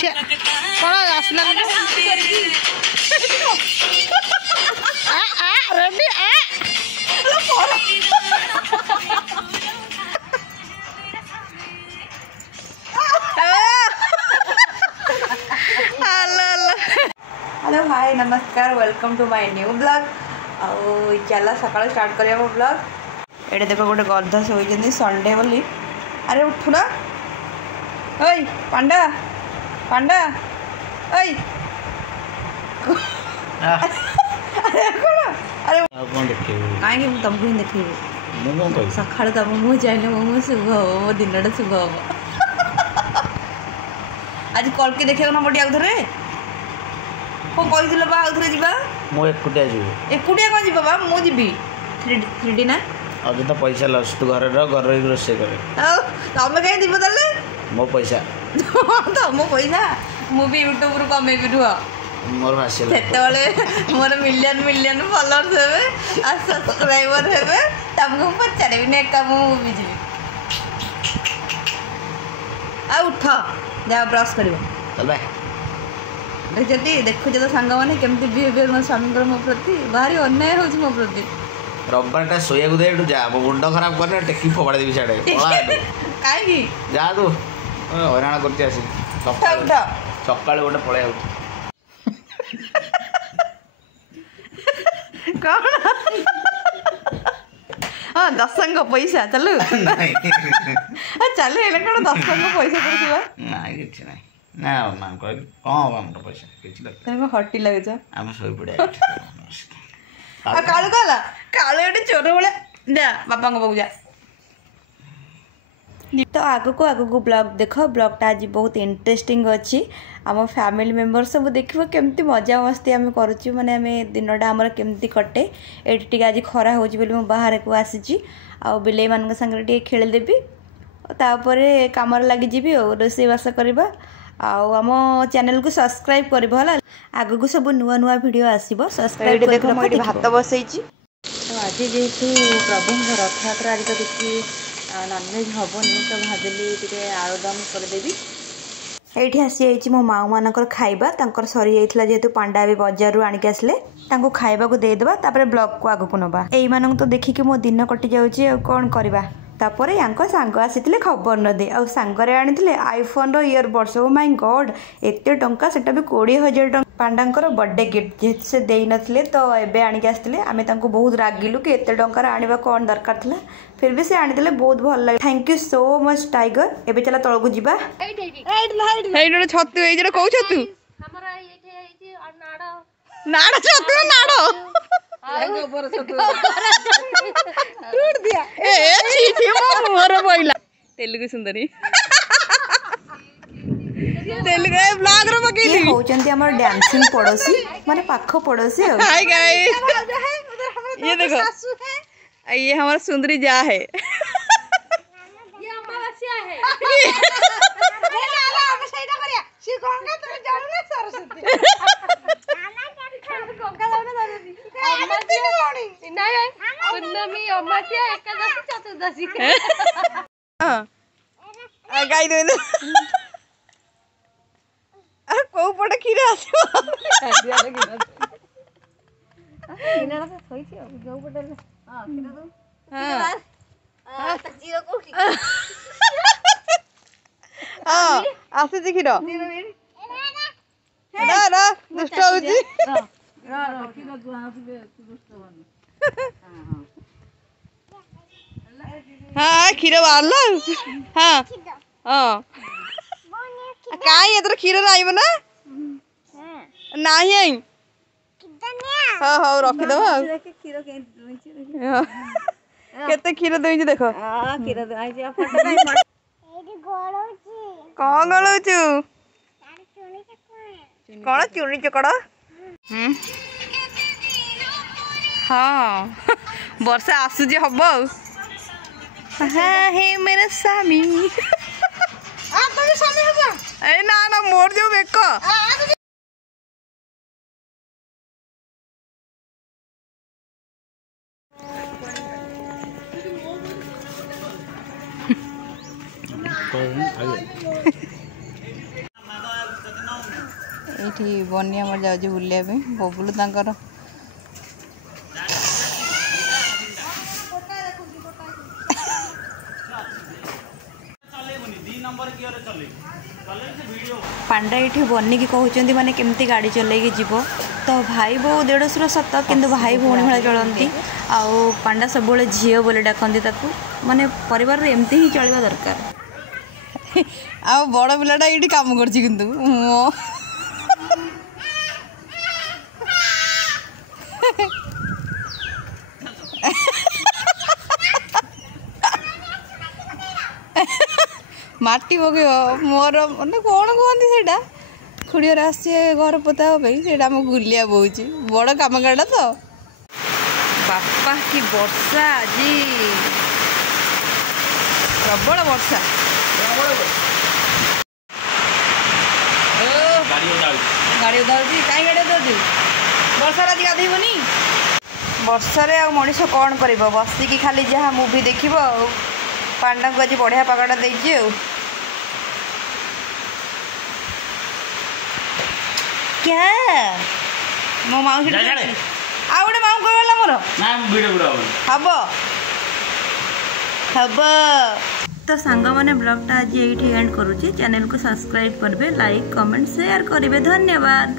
कौन आसला ready hello hi नमस्कार welcome to my new blog आउ चला सकाल स्टार्ट करिया मो ब्लॉग एडे देखो गोटे गधा शोइजंदी संडे बोली अरे उठु ना ओय पांडा पांडा ओय अरे कोन अरे कौन देखेबो काहे कि तुमको ही देखेबो मो कोन सकाळ तम मो जाइले मो शुभ हो मो दिनटा शुभ हो आज कॉल के देखियो ना बडी आउथरे कौन कही बा आउथरे जीवा मो एकुटिया जीव एकुटिया कौन जीवा बा मो जीवी 3D ना अब तो पैसा लस तू घर रही रोसे करे तमें कहीं दीप ताले मो पैसा तो मो पैसा मु भी यूट्यूब रु कमे भी रुह मोर भाषा सेतबले मोर मिलियन मिलियन फॉलोअर्स हेबे आ सब्सक्राइबर हेबे तमको पचारे भी एका मु भी जीवी आ उठ जा ब्रश करिवो चल बाय जदि देखु तो सांग मैंने केमती बिहेवियर मो स्वामी मो प्रति भारी अन्याय हो मो प्रति रविवार शोया दे जा मो मुंड खराब करने टेकी फोड़ा देवी साड़े कहीं जा तू हईराण कर सकाल गोटे पड़े कौन हाँ दसंग पैसा चलू चलू एले कौन दसंग पैसा पड़ुवा ना किसी ना ना ना कह कौन हम पैसा किसी तेरे हटी लगे आम शो पड़े कालू कहला कालू एटे चोर भाया जा बापा पाक जा तो आगको ब्लॉग देख ब्लॉगटा आज बहुत इंटरेस्टिंग अच्छी आम फैमिली मेंबर सब देखो केमती मजा मस्ती आम करुँ माने आम दिनटा आमर केमती कटे ये आज खरा हो बाहर को आसी आ बिले मान सागर खेलदेवी तापर कम लगिजी और रोषेईबास करवा आम चैनल को सब्सक्राइब कर आगको सब नुआ नुआ भिड आसो सब्सक्राइब देखो मुझे भात बसई तो आज जेहेतु प्रभु रथ यात्रा आज तो किसी नॉनवेज हेनी तो भाविली आलुदम करदेवी ये आसी मो माँ मानकर खाइबा सरी जाइए जेहेतु पांडा भी बजार रू आणिक आसले खाइबा को देदेबा तापर ब्लॉग को आगक नवा यही तो देखिकी मो दिन कटि जाऊँगी कौन करवा तापर यांको सांग आसी खबर न दे आ सांगरे आनी iPhone earbuds oh my God एते टंका सेटा भी 20,000 टंका पांडांकर बर्थडे गिफ्ट जेहेतु से देई नथिले तो एबे आनिक आसथिले आमे तांको बहुत रागिलु कि एते टंकार आनिबा कोन दरकार थिला फिर भी से आनिदेले बहुत भल लागे thank you so much tiger एबे चला तळगु जिबा हेइड छतु ए जेडा कहू छतु हमरा एथे नाड़ छतु नाड़ टूट दिया ए छी छी मो मोर बोइला तेलुगु सुंदरी तेलुगु ब्लॉग रो पकेली होचंती हमर डांसिंग पड़ोसी माने पाख पड़ोसी हाय गाइस ये देखो ये हमारा सुंदरी जा है ये अमावस्या है ए लाला हम सेटा करिया सी गंगा तुम जानो ना सरस्वती गंगा जानो ना सरस्वती अमावस्या नहीं पूर्णमी अमावस्या एकादशी चतुर्दशी हां आ गाई दे अरे को पड़े खीरा आसो खीरा खीरा से थई छी गौ पड़े हां खीरा दो हां हां जीरो कोठी हां आसे जी खीरा ना ना दुष्ट हो जी ना खीरा दुआ आसे दुष्ट बन हां खीरा वाला हां हां काई एतर खीर आइब ना नाही हाँ हाँ रखी दो केते खीर देई देखो खीर कौन गलुचु कौन चुनी चकड़ हाँ वर्षा आसुची हम हाँ हे मेरा स्वामी ए ना ना मोर जो बेक ये बनी आम जाऊँ बुलिया बबुलू तांकर पांडा ये बनिकी कहते माने केमती गाड़ी चलैकी जीव तो भाई बो देढ़शुर सत किंतु भाई भौणी भाई चलती आउ पांडा सब झील बोले डाकती माने परिवार एमती ही चलवा दरकार आ बड़ पिलाटा ये काम कर माटी पक मोर मैंने कौन कहती से खुड़ियर आस घर पोतापी से गुलिया बोची बड़ कम गाड़ा तो बापा की वर्षा आज प्रबल वर्षा गाड़ी उदाऊँ कहीं गाड़ी उदाऊँ वर्षा आज गाधेबनी वर्षारे आ मनीष कौन कर बसिकी खाली जहाँ मुवी देख पांडा को आज बढ़िया पगड़ा देती क्या मो माउसी आ गोटे माऊ कहला मोर हम हम तो सांग मैंने ब्लॉगटा आज ये एंड करुँची चैनल को सब्सक्राइब करेंगे लाइक कमेंट शेयर करेंगे धन्यवाद।